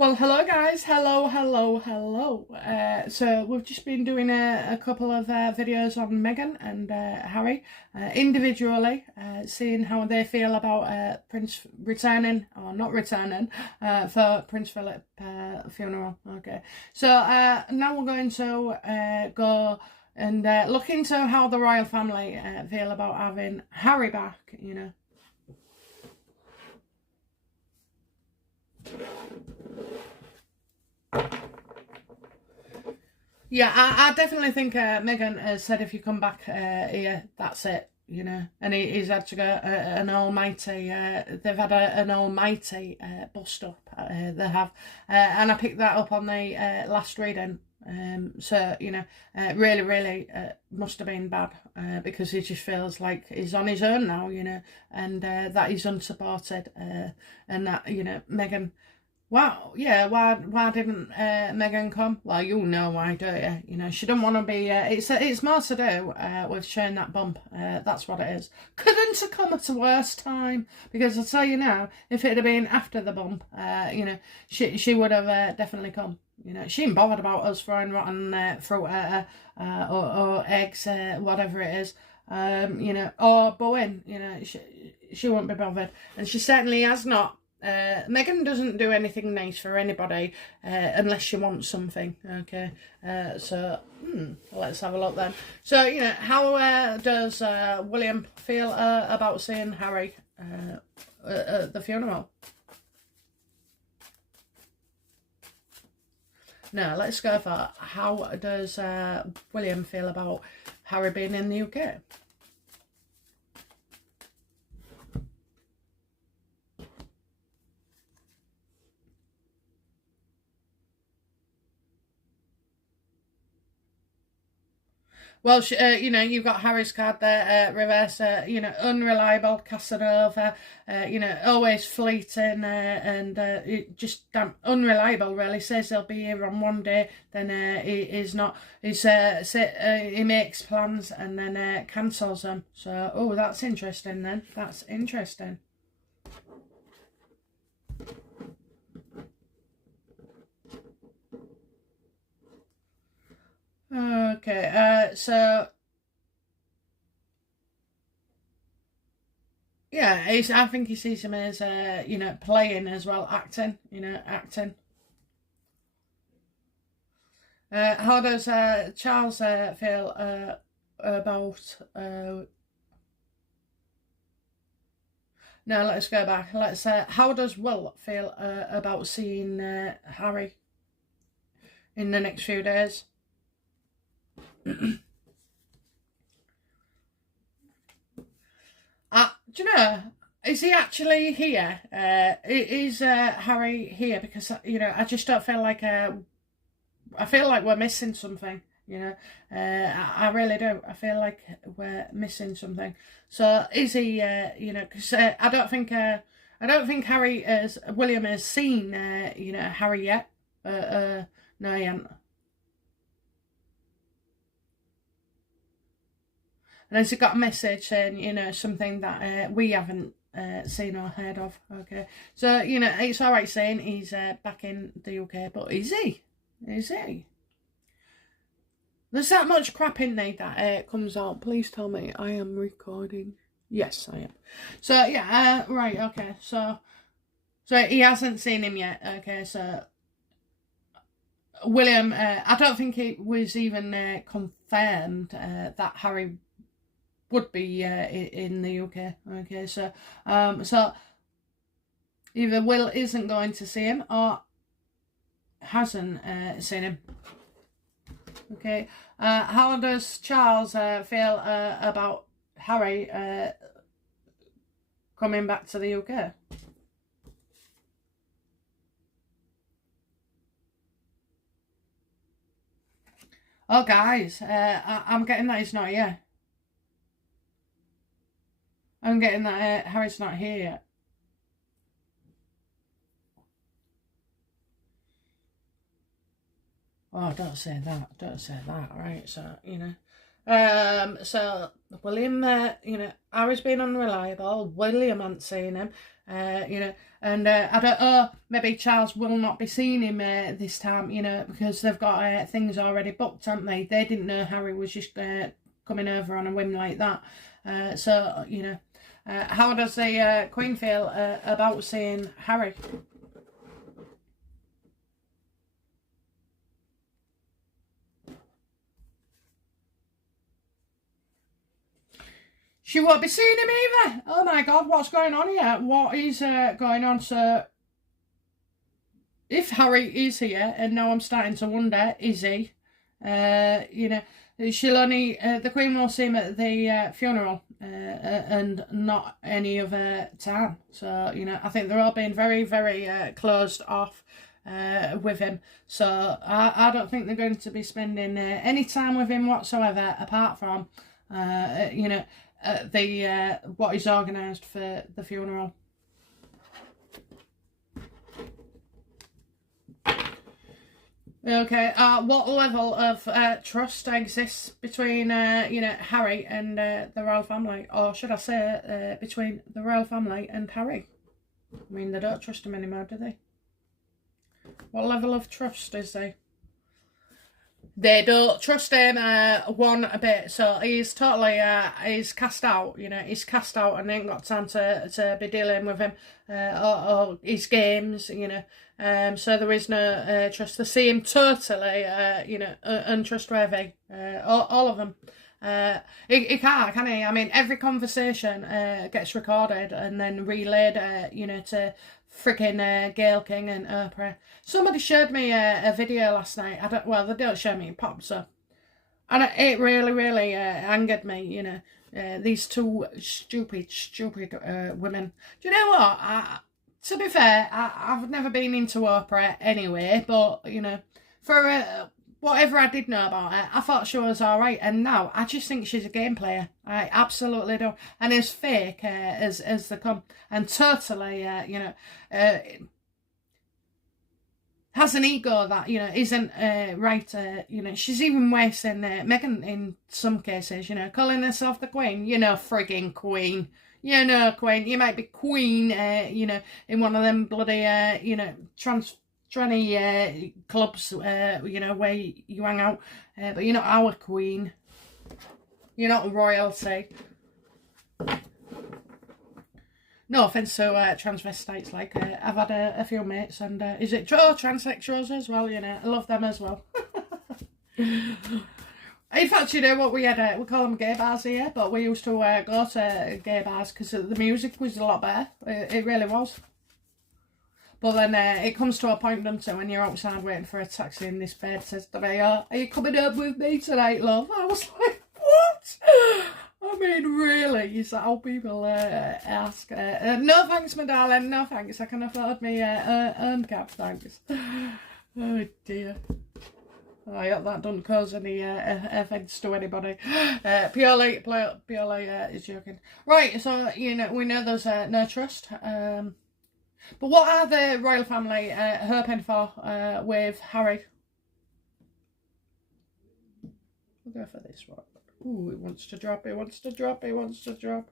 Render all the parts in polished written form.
Well, hello guys, hello. So we've just been doing a couple of videos on Meghan and Harry individually, seeing how they feel about Prince returning or not returning for Prince Philip funeral. Okay, so now we're going to go and look into how the royal family feel about having Harry back, you know. Yeah, I definitely think Meghan has said if you come back here, that's it, you know. And he's had to go an almighty, they've had an almighty bust up, they have. And I picked that up on the last reading. So, you know, really must have been bad because he just feels like he's on his own now, you know, and that he's unsupported and that, you know, Meghan... Wow, yeah, why didn't Meghan come? Well, you know why, don't you? You know, she didn't want to be, it's more to do with sharing that bump, that's what it is. Couldn't have come at a worse time, because I'll tell you now, if it had been after the bump, you know, she would have definitely come. You know, she ain't bothered about us throwing rotten fruit at her, or eggs, whatever it is, you know, or Bowen, you know, she won't be bothered, and she certainly has not. Meghan doesn't do anything nice for anybody unless she wants something. Okay, so let's have a look then. So, you know, how does William feel about seeing Harry at the funeral? No, let's go for how does William feel about Harry being in the UK? Well, you know, you've got Harry's card there, reverse, you know, unreliable, Casanova, you know, always fleeting, and just damn unreliable, really. Says he'll be here on one day, then he is not. He makes plans and then cancels them. So, oh, that's interesting then. That's interesting. Okay, so... yeah, I think he sees him as, you know, playing as well, acting, you know, acting. How does Charles feel about... no, let's go back. Let's. How does Will feel about seeing Harry in the next few days? Do you know, is he actually here? Is Harry here? Because, you know, I just don't feel like... I feel like we're missing something, you know. I really do. I feel like we're missing something. So is he, you know, because I don't think William has seen, you know, Harry yet. No, he hasn't. And has he got a message saying, you know, something that we haven't seen or heard of? Okay. So, you know, it's all right saying he's back in the UK, but is he? Is he? There's that much crap in there that comes out. Please tell me I am recording. Yes, I am. So, yeah, right, okay. So he hasn't seen him yet. Okay, so William, I don't think it was even confirmed that Harry would be in the UK. Okay, so so either Will isn't going to see him or hasn't seen him. Okay, how does Charles feel about Harry coming back to the UK? Oh, guys, I'm getting that he's not here. I'm getting that Harry's not here yet. Oh, don't say that, right? So, you know, So William, you know, Harry's been unreliable. William ain't seen him, you know, and I don't know, maybe Charles will not be seeing him this time, you know, because they've got things already booked, haven't they? They didn't know Harry was just coming over on a whim like that. So, you know, how does the Queen feel about seeing Harry? She won't be seeing him either. Oh my God, what's going on here? What is going on? So, if Harry is here, and now I'm starting to wonder, is he? You know, she'll only, the Queen will see him at the funeral and not any other time. So, you know, I think they're all being very, very closed off with him. So, I don't think they're going to be spending any time with him whatsoever, apart from, you know, the what is organised for the funeral. Okay, what level of trust exists between, you know, Harry and the royal family? Or should I say, between the royal family and Harry? I mean, they don't trust him anymore, do they? What level of trust is there? They don't trust him one bit, so he's totally he's cast out, you know, he's cast out and ain't got time to be dealing with him or his games, you know. So there is no trust. They see him totally, you know, untrustworthy, all of them. He can't, can he? I mean, every conversation gets recorded and then relayed, you know, to freaking Gail King and Oprah. Somebody showed me a video last night. Well, they don't show me in pop, so. And it really, really angered me, you know. These two stupid women. Do you know what? To be fair, I've never been into Oprah anyway, but, you know, for whatever I did know about her, I thought she was alright, and now I just think she's a game player. I absolutely do. And as fake as they come, and totally, you know, has an ego that, you know, isn't right. You know, she's even worse than Meghan in some cases, you know, calling herself the Queen. You know, frigging Queen. You know, Queen. You might be Queen, you know, in one of them bloody, you know, tranny clubs, you know, where you hang out, but you're not our Queen. You're not royalty. No offence to transvestites, like, I've had a few mates, and is it true? Transsexuals as well, you know, I love them as well. In fact, you know what, we had, we call them gay bars here, but we used to go to gay bars because the music was a lot better, it really was. But then it comes to a point, doesn't it, when you're outside waiting for a taxi and this bed says to me, are you coming home with me tonight, love? I was like, what? I mean, really? Is that how people ask? No thanks, my darling, no thanks. I can afford me own cab, thanks. Oh dear. I hope that doesn't cause any offence to anybody. Purely is joking. Right, so, you know, we know there's no trust. But what are the royal family hoping for with Harry? We'll go for this one. Ooh, it wants to drop, it wants to drop, it wants to drop.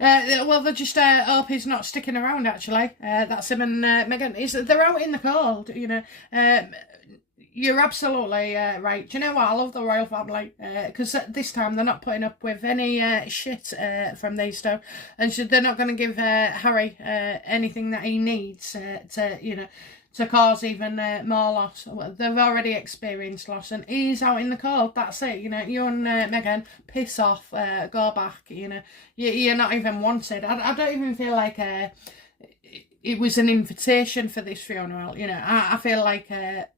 Well, they just hope he's not sticking around, actually. That's him and Meghan. They're out in the cold, you know. You're absolutely right. Do you know what? I love the royal family because this time they're not putting up with any shit from these two, and so they're not going to give Harry anything that he needs to, you know, to cause even more loss. They've already experienced loss, and he's out in the cold. That's it. You know, you and Meghan, piss off, go back. You know, you're not even wanted. I don't even feel like it was an invitation for this funeral. You know, I feel like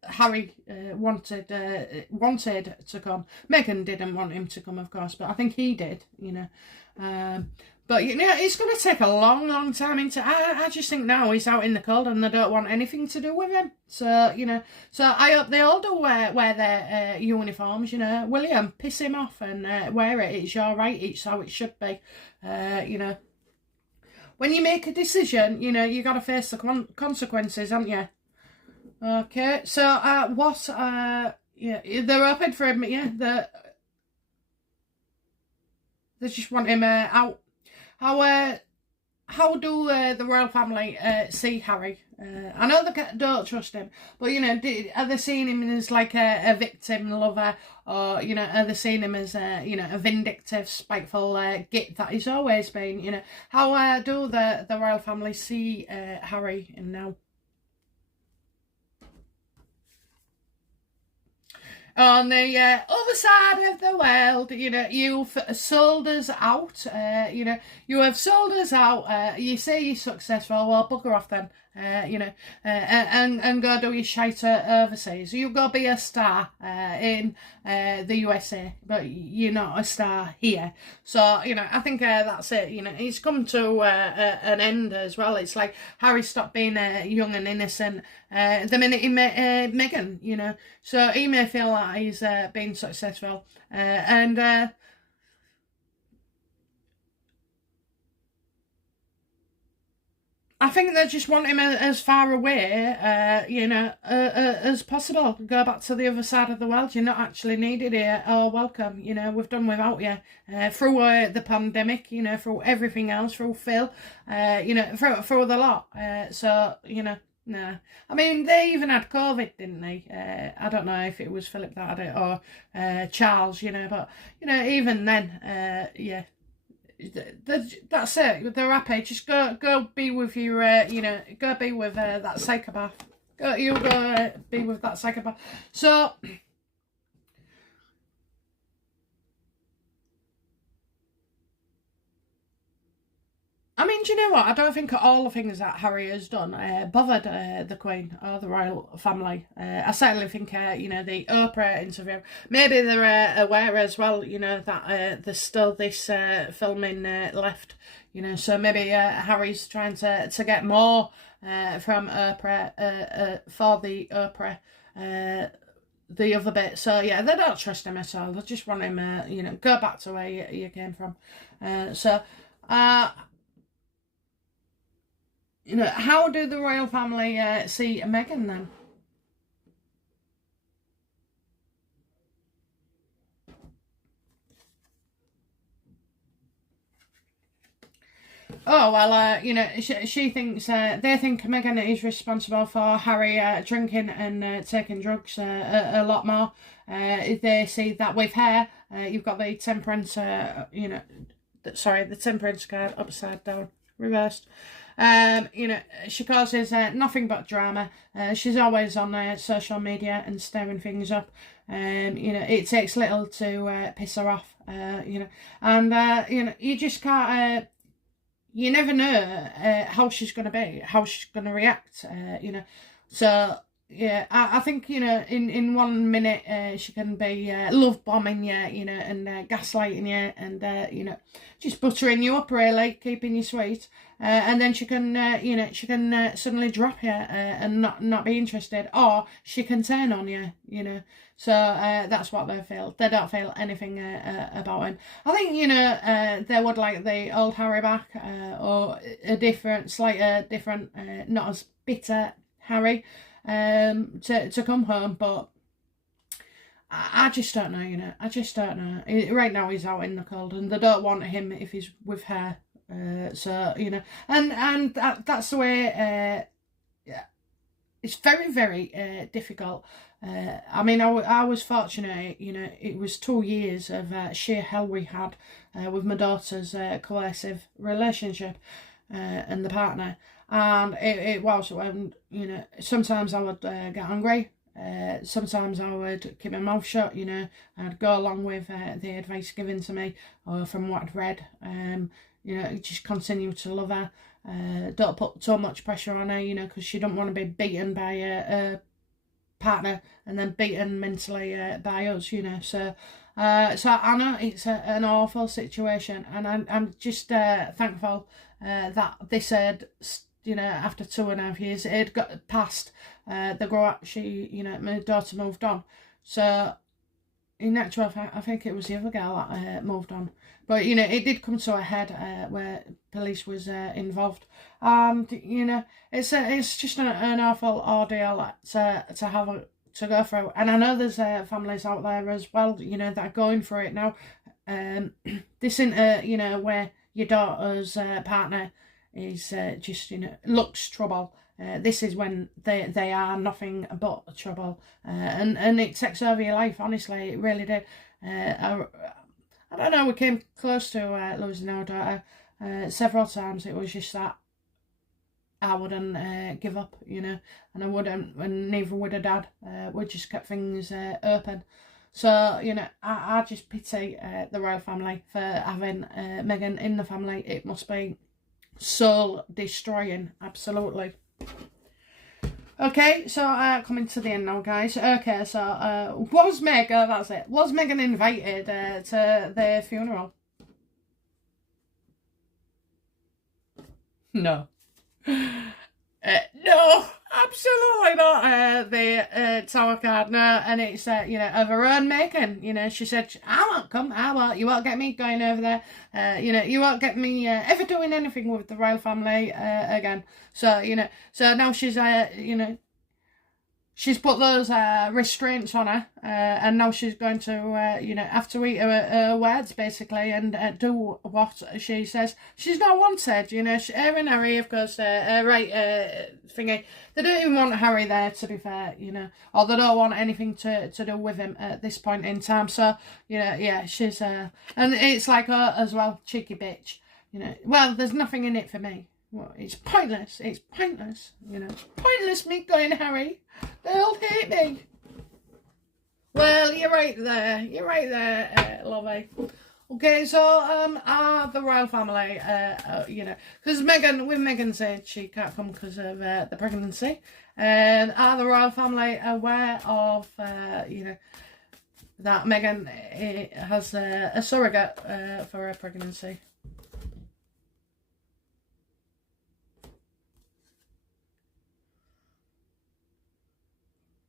Harry wanted to come. Meghan didn't want him to come, of course, but I think he did. You know, but you know, it's going to take a long time into. I just think now he's out in the cold and they don't want anything to do with him. So you know, so I hope they all do wear their uniforms. You know, William, piss him off and wear it. It's your right. It's how it should be. You know. When you make a decision, you know, you got to face the consequences, haven't you? Okay, so what, yeah, they're hoping for him. Yeah, they just want him out. How do the royal family see Harry? I know they don't trust him, but are they seeing him as like a victim lover, or are they seeing him as a vindictive, spiteful git that he's always been? How do the royal family see Harry now? On the other side of the world, you've sold us out. You have sold us out. You say you're successful. Well, bugger off then. And go do your shite overseas. You go be a star in the USA, but you're not a star here. So I think that's it. It's come to an end as well. It's like Harry stopped being young and innocent the minute he met Meghan. So he may feel like he's been successful, and I think they just want him as far away, as possible. Go back to the other side of the world. You're not actually needed here. Oh, welcome. We've done without you through the pandemic. Through everything else, through Phil. Through the lot. Nah. I mean, they even had COVID, didn't they? I don't know if it was Philip that had it or Charles. But even then, yeah. That's it. They're happy. Just go be with your go be with that psychopath. Go be with that psychopath. So I mean, do you know what? I don't think all the things that Harry has done bothered the Queen or the royal family. I certainly think, the Oprah interview, maybe they're aware as well, that there's still this filming left, so maybe Harry's trying to get more from Oprah for the Oprah. The other bit, so yeah, they don't trust him at all. They just want him, go back to where you came from. How do the royal family see Meghan then? Oh, well, she thinks, they think Meghan is responsible for Harry drinking and taking drugs a lot more. They see that with her, you've got the temperance, the temperance card upside down, reversed. She causes nothing but drama. She's always on social media and stirring things up. It takes little to piss her off. You just can't. You never know how she's going to be, how she's going to react. So yeah, I think in 1 minute she can be love bombing you, and gaslighting you, and just buttering you up, really, keeping you sweet, and then she can suddenly drop you and not be interested, or she can turn on you, So that's what they feel. They don't feel anything about him. I think they would like the old Harry back, or a different, not as bitter Harry. To come home, but I just don't know, I just don't know. Right now he's out in the cold, and they don't want him if he's with her. So and that's the way. Yeah, it's very, very difficult. I mean, I was fortunate. It was 2 years of sheer hell we had with my daughter's coercive relationship and the partner. And it was when, sometimes I would get angry. Sometimes I would keep my mouth shut, I'd go along with the advice given to me or from what I'd read. Just continue to love her. Don't put too much pressure on her, because she don't want to be beaten by a partner and then beaten mentally by us, So I know it's an awful situation, and I'm just thankful that this had, after 2.5 years, it had got past the grow up. My daughter moved on. So in actual fact, I think it was the other girl that moved on. But, it did come to a head where police was involved. And, it's just an awful ordeal to have to go through. And I know there's families out there as well, you know, that are going for it now. This isn't, you know, where your daughter's partner is just, you know, looks trouble. This is when they are nothing but trouble. And it takes over your life, honestly, it really did. I don't know, we came close to losing our daughter several times. It was just that I wouldn't give up, you know, and I wouldn't, and neither would her dad. We just kept things open. So, you know, I just pity the royal family for having Meghan in the family. It must be soul destroying, absolutely. Okay, so coming to the end now, guys. Okay, so was Meghan, that's it, was Meghan invited to their funeral? No. No, absolutely not. The tower card, no, and it's you know, of her own making. You know, she said, "I won't come. I won't. You won't get me going over there. You know, you won't get me ever doing anything with the royal family again." So you know, so now she's you know, she's put those restraints on her, and now she's going to, you know, have to eat her words, basically, and do what she says. She's not wanted, you know. Her and Harry, of course, right, thingy. They don't even want Harry there, to be fair, you know, or they don't want anything to do with him at this point in time. So, you know, yeah, she's, and it's like, as well, cheeky bitch, you know. Well, there's nothing in it for me. Well, it's pointless, you know. Pointless me going, Harry. They'll hate me. Well, you're right there, lovey. Okay, so, the royal family, you know, because Meghan said she can't come because of the pregnancy, and are the royal family aware of, you know, that Meghan has a surrogate for her pregnancy?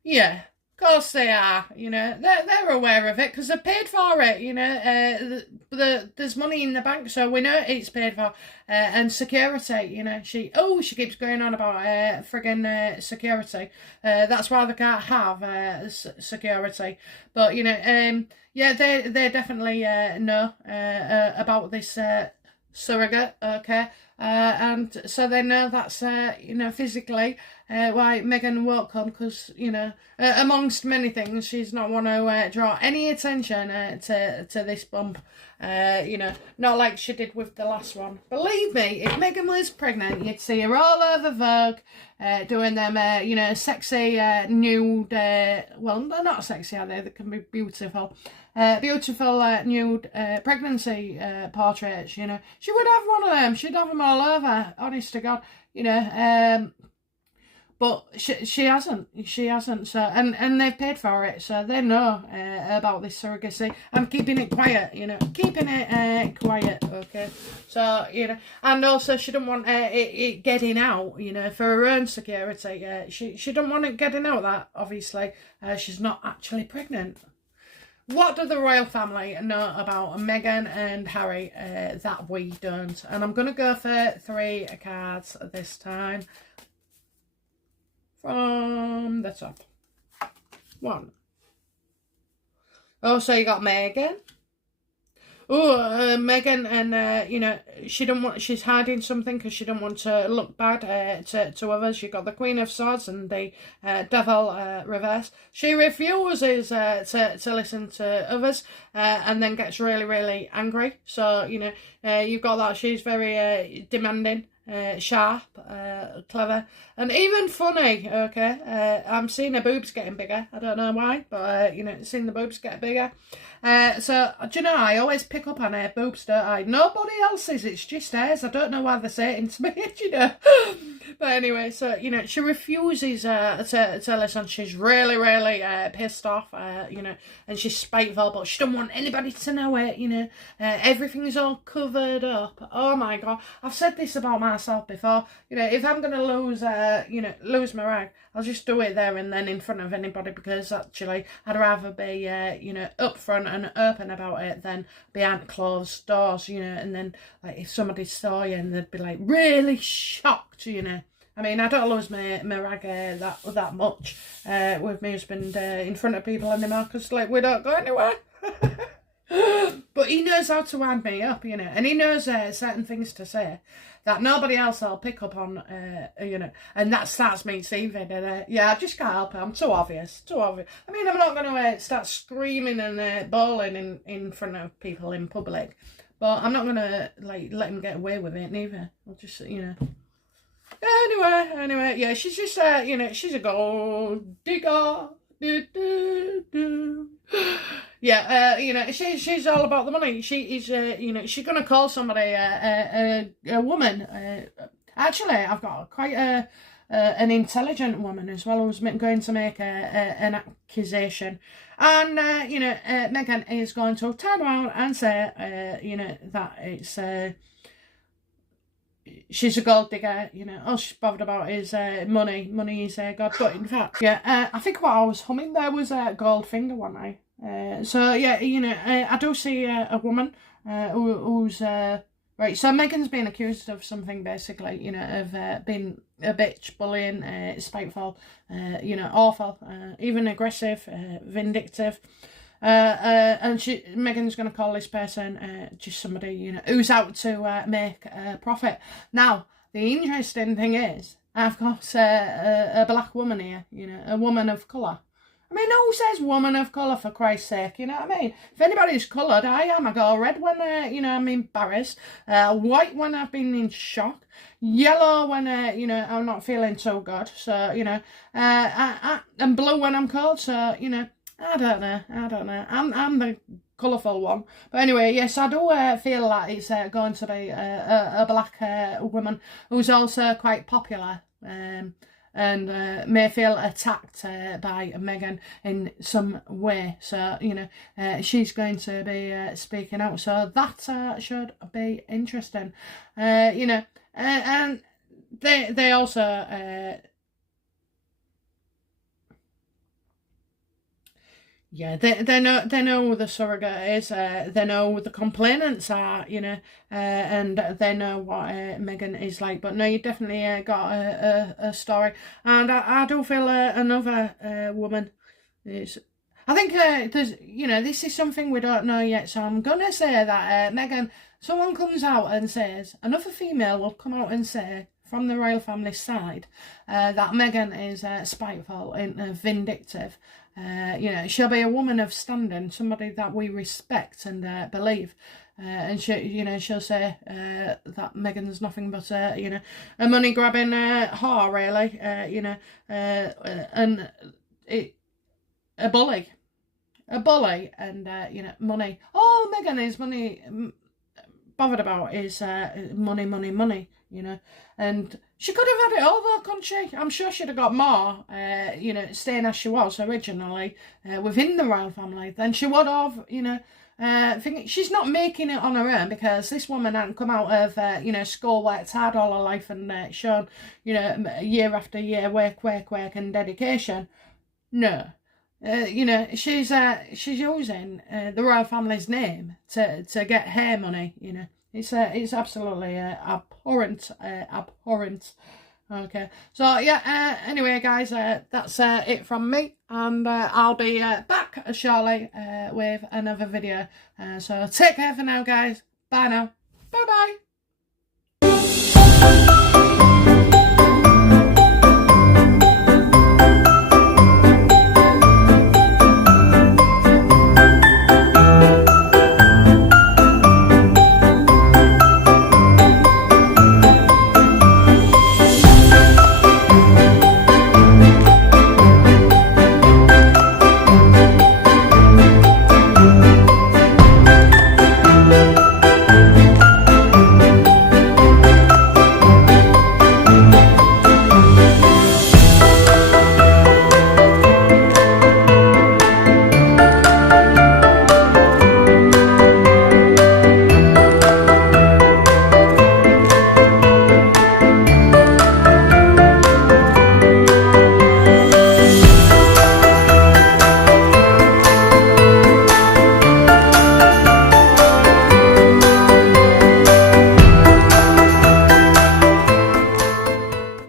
Yeah, of course they are. You know, they're aware of it because they paid for it. You know, there's money in the bank, so we know it's paid for. And security. You know, she keeps going on about friggin' security. That's why they can't have security. But you know, yeah, they definitely know about this surrogate. Okay. And so they know that's, you know, physically why Meghan won't come, because, you know, amongst many things, she's not want to draw any attention to this bump, you know, not like she did with the last one. Believe me, if Meghan was pregnant, you'd see her all over Vogue, doing them, you know, sexy nude, well, they're not sexy, are they? They can be beautiful. Beautiful nude pregnancy portraits, you know. She would have one of them. She'd have them all over, honest to God, you know. But she hasn't. She hasn't. So and they've paid for it, so they know about this surrogacy. I'm keeping it quiet, you know. Keeping it quiet, okay. So you know, and also she don't want it getting out, you know, for her own security. She don't want it getting out that obviously she's not actually pregnant. What do the royal family know about Meghan and Harry that we don't? And I'm going to go for 3 cards this time. From the top. 1. Oh, so you got Meghan. Oh, Meghan, and you know, she's hiding something because she don't want to look bad to others. You got the Queen of Swords and the Devil reverse. She refuses to listen to others and then gets really, really angry. So, you know, you've got that. She's very demanding. Sharp, clever, and even funny, okay? I'm seeing her boobs getting bigger. I don't know why, but, you know, seeing the boobs get bigger. So, do you know, I always pick up on her boobs, don't I? Nobody else's, it's just hers. I don't know why they're saying to me, you know. But anyway, so, you know, she refuses to listen. She's really, really pissed off, you know, and she's spiteful, but she don't want anybody to know it, you know. Everything's all covered up. Oh, my God. I've said this about myself before. You know, if I'm going to lose, you know, lose my rag, I'll just do it there and then in front of anybody, because actually I'd rather be, you know, upfront and open about it than behind closed doors, you know, and then, like, if somebody saw you and they'd be, like, really shocked, you know. I mean, I don't lose my rag that much with my husband in front of people anymore, because, like, we don't go anywhere. But he knows how to wind me up, you know, and he knows certain things to say that nobody else will pick up on, you know, and that starts me seething. And yeah, I just can't help it. I'm too obvious, too obvious. I mean, I'm not going to start screaming and bawling in front of people in public, but I'm not going to, like, let him get away with it neither. I'll just, you know. Anyway, yeah, she's just, you know, she's a gold digger. Yeah, you know, she's all about the money. She is, you know, she's gonna call somebody a woman. Actually, I've got quite an intelligent woman as well who's going to make an accusation, and you know, Meghan is going to turn around and say, you know, that it's. She's a gold digger, you know, all she's bothered about is money. Money is God. But in fact, yeah, I think what I was humming there was Goldfinger, wasn't I? So, yeah, you know, I do see a woman who's, right, so Meghan's been accused of something, basically, you know, of being a bitch, bullying, spiteful, you know, awful, even aggressive, vindictive. And Meghan's going to call this person just somebody, you know, who's out to make a profit. Now, the interesting thing is, I've got a black woman here, you know, a woman of colour. I mean, who says woman of colour, for Christ's sake, you know what I mean? If anybody's coloured, I am. I go red when, you know, I'm embarrassed, white when I've been in shock, yellow when, you know, I'm not feeling so good, so, you know, and blue when I'm cold, so, you know, I don't know. I'm the colourful one. But anyway, yes, I do feel like it's going to be a black woman who's also quite popular and may feel attacked by Meghan in some way. So, you know, she's going to be speaking out. So that should be interesting. You know, and they also... yeah, they know who the surrogate is. They know who the complainants are, you know, and they know what Meghan is like. But no, you definitely got a story, and I do feel another woman is. I think there's, you know, this is something we don't know yet. So I'm gonna say that Meghan, someone comes out and says, another female will come out and say from the royal family side that Meghan is spiteful and vindictive. You know, she'll be a woman of standing, somebody that we respect and believe. And she, you know, she'll say that Meghan's nothing but, you know, a money grabbing whore, really. You know, and a bully, and you know, money. All Meghan is money bothered about is money. You know, and she could have had it all though, couldn't she? I'm sure she'd have got more, you know, staying as she was originally within the royal family than she would have, you know. She's not making it on her own, because this woman hadn't come out of, you know, school, worked hard all her life and shown, you know, year after year, work and dedication. No. You know, she's using the royal family's name to get her money, you know. It's absolutely abhorrent. Okay, so yeah. Anyway, guys, that's it from me, and I'll be back shortly with another video. So take care for now, guys. Bye now. Bye bye.